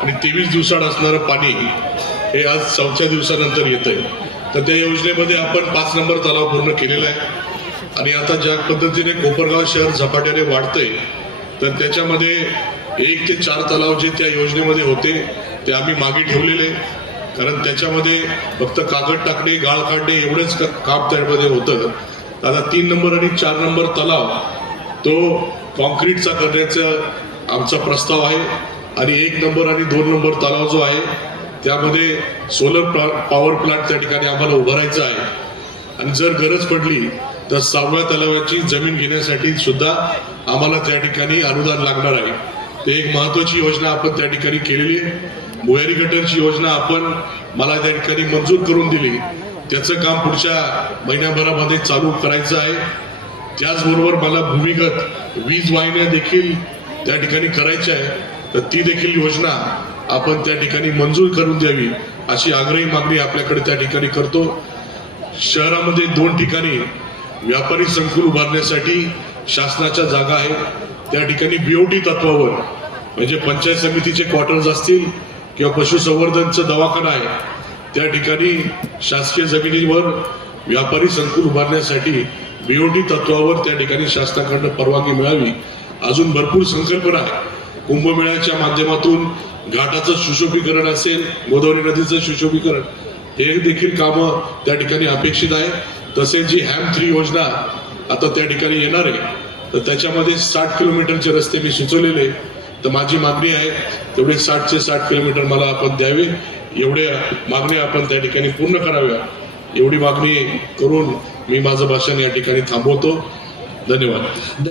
आणि तेवीस दिवसाड असणारं पाणी हे आज चौथ्या दिवसानंतर येत आहे तर त्या योजनेमध्ये आपण पाच नंबर तलाव पूर्ण केलेला आहे. आणि आता ज्या पद्धतीने कोपरगाव शहर झपाट्याने वाढतंय तर त्याच्यामध्ये एक ते चार तलाव जे त्या योजनेमध्ये होते ते आम्ही मागे ठेवलेले कारण त्याच्यामध्ये फक्त कागद टाकणे गाळ काढणे एवढंच काम त्यामध्ये होतं. आता तीन नंबर आणि चार नंबर तलाव. तो कॉन्क्रीटचा करण्याचा आमचा प्रस्ताव आहे. आणि एक नंबर आणि दोन नंबर तलाव जो आहे त्यामध्ये सोलर प्ला पॉवर प्लांट त्या ठिकाणी आम्हाला उभारायचा आहे. आणि जर गरज पडली तर सावळा तलावाची जमीन घेण्यासाठी सुद्धा आम्हाला त्या ठिकाणी अनुदान लागणार आहे. ते एक महत्वाची योजना आपण त्या ठिकाणी केलेली आहे. भुयारी गटरची योजना आपण मला त्या ठिकाणी मंजूर करून दिली. त्याचं काम पुढच्या महिन्याभरामध्ये चालू करायचं आहे. त्याचबरोबर मला भूमिगत वीज वाहिन्या देखील त्या ठिकाणी करायच्या आहे. तर ती देखील योजना आपण त्या ठिकाणी मंजूर करून द्यावी अशी आग्रही मागणी आपल्याकडे त्या ठिकाणी करतो. शहरामध्ये दोन ठिकाणी व्यापारी संकुल उभारण्यासाठी शासनाच्या जागा आहेत. त्या ठिकाणी बीओटी तत्वावर म्हणजे पंचायत समितीचे क्वार्टर्स असतील किंवा पशुसंवर्धनचं दवाखाना आहे त्या ठिकाणी शासकीय जमिनीवर व्यापारी संकुल उभारण्यासाठी बीओटी तत्वावर त्या ठिकाणी शासनाकडनं परवानगी मिळावी. अजून भरपूर संकल्पना आहे. कुंभमेळ्याच्या माध्यमातून घाटाचं सुशोभीकरण असेल गोदावरी नदीचं सुशोभीकरण हे देखील कामं त्या ठिकाणी अपेक्षित आहे. तसेच जी हॅम थ्री योजना आता त्या ठिकाणी येणार आहे तर त्याच्यामध्ये साठ किलोमीटरचे रस्ते मी सुचवलेले. तर माझी मागणी आहे तेवढे साठचे साठ किलोमीटर मला आपण द्यावे. एवढ्या मागण्या आपण त्या ठिकाणी पूर्ण कराव्या. एवढी मागणी करून मी माझं भाषण या ठिकाणी थांबवतो. धन्यवाद.